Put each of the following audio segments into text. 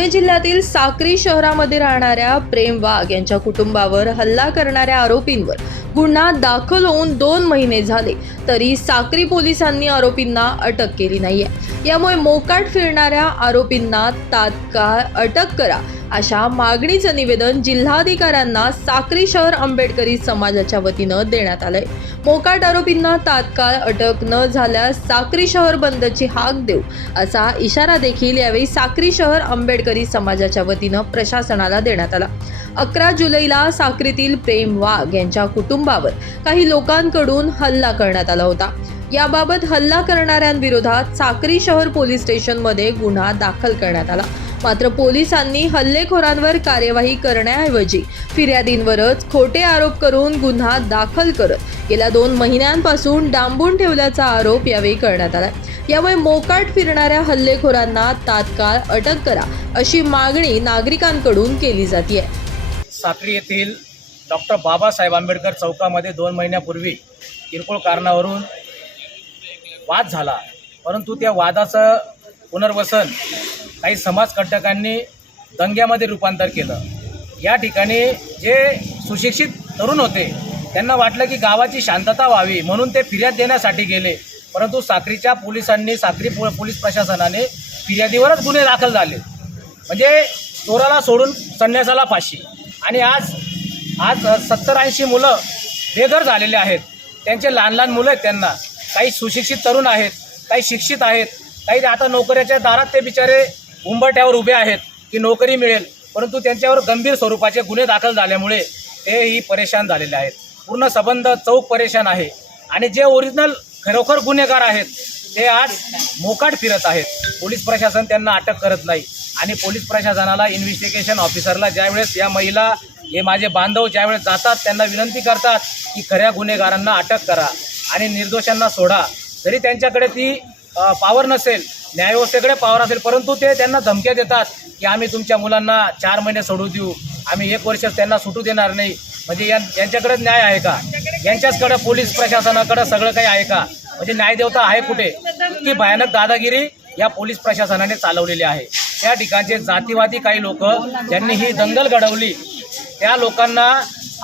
धुळे जिल्ह्यातील साक्री शहरामध्ये राहणाऱ्या प्रेम वाघ यांच्या कुटुंबावर हल्ला करणाऱ्या आरोपींवर गुन्हा दाखल होऊन दोन महिने झाले. तरी साक्री पोलिसांनी आरोपींना अटक केली नाहीये. यामुळे मोकाट फिरणाऱ्या आरोपींना तात्काळ अटक करा. अशा मागणीचं निवेदन जिल्हाधिकाऱ्यांना साक्री शहर आंबेडकरी समाजाच्या वतीनं देण्यात आलंय. मोकाट आरोपींना तात्काळ अटक न झाल्यास साक्री शहर बंदची हाक देऊ असा इशारा देखील यावेळी साक्री शहर आंबेडकरी समाजाच्या वतीनं प्रशासनाला देण्यात आला. अकरा जुलैला साक्रीतील प्रेम वाघ यांच्या कुटुंबावर काही लोकांकडून हल्ला करण्यात आला होता. याबाबत हल्ला करणाऱ्यांविरोधात साक्री शहर पोलीस स्टेशनमध्ये गुन्हा दाखल करण्यात आला. मात्र पोलिसांनी हल्लेखोरांवर कार्यवाही करण्याऐवजी फिर्यादींवरच खोटे आरोप करून गुन्हा दाखल करत गेल्या दोन महिन्यांपासून डांबून ठेवल्याचा आरोप यावेळी करण्यात आला यामुळे मोकाट फिरणाऱ्या हल्लेखोरांना तात्काळ अटक करा अशी मागणी नागरिकांकडून केली जाते साक्री येथील डॉक्टर बाबासाहेब आंबेडकर चौकामध्ये दोन महिन्यापूर्वी किरकोळ कारणावरून वाद झाला. परंतु त्या वादाचं पुनर्वसन काही समाजकंटकांनी दंग्यामध्ये रूपांतर केलं. या ठिकाणी जे सुशिक्षित तरुण होते त्यांना वाटलं की गावाची शांतता व्हावी म्हणून ते फिर्याद देण्यासाठी गेले. परंतु साक्रीच्या पोलिसांनी साक्री पो पोलीस प्रशासनाने फिर्यादीवरच गुन्हे दाखल झाले. म्हणजे चोराला सोडून संन्यासाला फाशी. आणि आज आज सत्तर ऐंशी मुलं बेघर झालेले आहेत. त्यांचे लहान लहान मुलं आहेत त्यांना. काही सुशिक्षित तरुण आहेत काही शिक्षित आहेत काही आता नोकऱ्याच्या दारात ते बिचारे उंबरट्यावर उभे आहेत की नोकरी मिळेल परंतु त्यांच्यावर गंभीर स्वरूपाचे गुन्हे दाखल झाल्यामुळे तेही परेशान झालेले आहेत. पूर्ण संबंध चौक परेशान आहे आणि जे ओरिजिनल खरोखर गुन्हेगार आहेत ते आज मोकाट फिरत आहेत. पोलीस प्रशासन त्यांना अटक करत नाही आणि पोलीस प्रशासनाला इन्व्हेस्टिगेशन ऑफिसरला ज्यावेळेस या महिला हे माझे बांधव ज्यावेळेस जातात त्यांना विनंती करतात की खऱ्या गुन्हेगारांना अटक करा. आणि निर्दोषांना सोडा. जरी त्यांच्याकडे ती पावर नसेल न्यायव्यवस्थेकडे पावर असेल परंतु ते त्यांना धमक्या देतात की आम्ही तुमच्या मुलांना चार महिने सोडू देऊ. आम्ही एक वर्ष त्यांना सुटू देणार नाही. म्हणजे यां यांच्याकडे न्याय आहे का? यांच्याचकडे पोलीस प्रशासनाकडे सगळं काही आहे का? म्हणजे न्यायदेवता आहे कुठे? इतकी भयानक दादागिरी या पोलीस प्रशासनाने चालवलेली आहे. त्या ठिकाणचे जातीवादी काही लोक ज्यांनी ही दंगल घडवली त्या लोकांना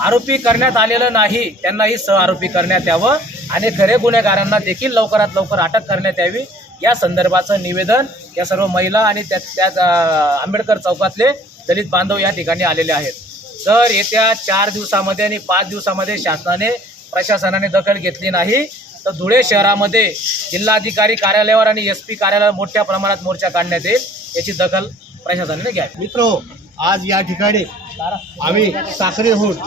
आरोपी करण्यात आलेलं नाही. त्यांनाही सह आरोपी करण्यात यावं आणि खरे गुन्हेगारांना देखील लवकरात लवकर अटक करण्यात यावी. या संदर्भाचं निवेदन या सर्व महिला आणि त्या त्यात आंबेडकर चौकातले दलित बांधव या ठिकाणी आलेले आहेत. तर येत्या चार दिवसामध्ये आणि पाच दिवसामध्ये शासनाने प्रशासनाने दखल घेतली नाही. तर धुळे शहरामध्ये जिल्हाधिकारी कार्यालयावर आणि एस पी कार्यालयावर मोठ्या प्रमाणात मोर्चा काढण्यात येईल याची दखल प्रशासनाने घ्यावी. मित्र आज या ठिकाणी आम्ही साखरेहून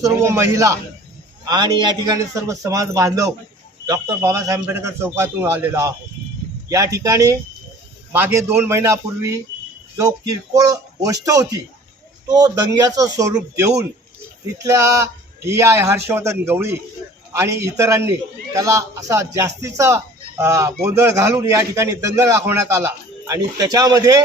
सर्व महिला आणि या ठिकाणी सर्व समाज बांधव डॉक्टर बाबासाहेब आंबेडकर चौकातून आलेलो आहोत. या ठिकाणी मागे दोन महिन्यापूर्वी जो किरकोळ गोष्ट होती तो दंग्याचं स्वरूप देऊन तिथल्या डी आय हर्षवर्धन गवळी आणि इतरांनी त्याला असा जास्तीचा गोंधळ घालून या ठिकाणी दंग दाखवण्यात आला. आणि त्याच्यामध्ये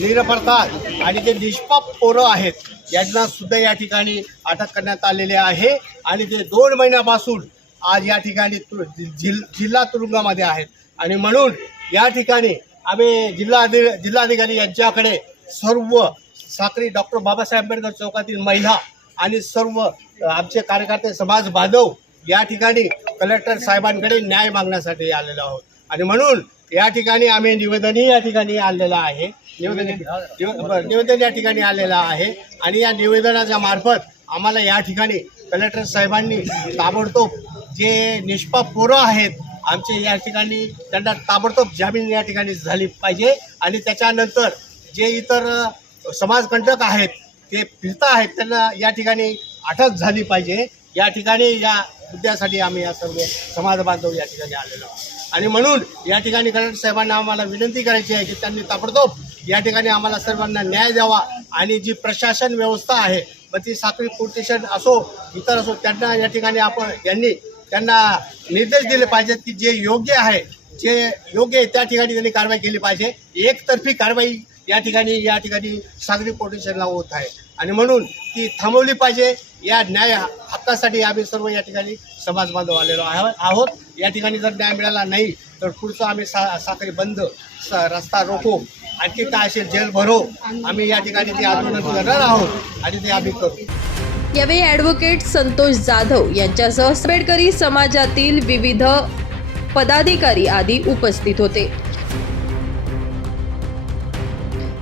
निरपराध आणि जे निष्पाप पोरं आहेत यांना सुद्धा या ठिकाणी अटक करण्यात आलेले आहे. आणि ते दोन महिन्यापासून आज या ठिकाणी तु- जिल जिल्हा तुरुंगामध्ये आहेत. आणि म्हणून या ठिकाणी आम्ही जिल्हाधि जिल्हाधिकारी यांच्याकडे सर्व साखरी डॉक्टर बाबासाहेब आंबेडकर चौकातील महिला आणि सर्व आमचे कार्यकर्ते समाज बांधव या ठिकाणी कलेक्टर साहेबांकडे न्याय मागण्यासाठी आलेलो आहोत. आणि म्हणून या ठिकाणी आम्ही निवेदनही या ठिकाणी आलेलं आहे. निवेदन निवेदन या ठिकाणी आलेलं आहे. आणि या निवेदनाच्या मार्फत आम्हाला या ठिकाणी कलेक्टर साहेबांनी ताबडतोब जे निष्पाप पोरं आहेत आमचे या ठिकाणी त्यांना ताबडतोब जामीन या ठिकाणी झाली पाहिजे. आणि त्याच्यानंतर जे इतर समाजकंटक आहेत ते फिरत आहेत त्यांना या ठिकाणी अटक झाली पाहिजे. या ठिकाणी या मुद्द्यासाठी आम्ही या सर्व समाज बांधव या ठिकाणी आलेलो आहोत. आणि म्हणून या ठिकाणी कराड साहेबांना आम्हाला विनंती करायची आहे की त्यांनी ताबडतोब या ठिकाणी आम्हाला सर्वांना न्याय द्यावा आणि जी प्रशासन व्यवस्था आहे मग ती साखळी पोलीस असो इतर असो त्यांना या ठिकाणी आपण यांनी त्यांना निर्देश दिले पाहिजेत की जे योग्य आहे जे योग्य आहे त्या ठिकाणी त्यांनी कारवाई केली पाहिजे. एकतर्फी कारवाई या ठिकाणी या ठिकाणी सागरी पोलीस होत आहे. आणि म्हणून ती थांबवली पाहिजे. या न्याय हक्कासाठी आम्ही सर्व या ठिकाणी समाज बांधव आलेलो आहोत. या ठिकाणी जर न्याय मिळाला नाही तर पुढचं आम्ही सा साखरी बंद स रस्ता रोखो. आणखी काय असेल जेल भरो. आम्ही या ठिकाणी ते आंदोलन करणार आहोत आणि ते आम्ही करू. यावेळी ॲडव्होकेट संतोष जाधव यांच्यासह आंबेडकरी समाजातील विविध पदाधिकारी आदी उपस्थित होते.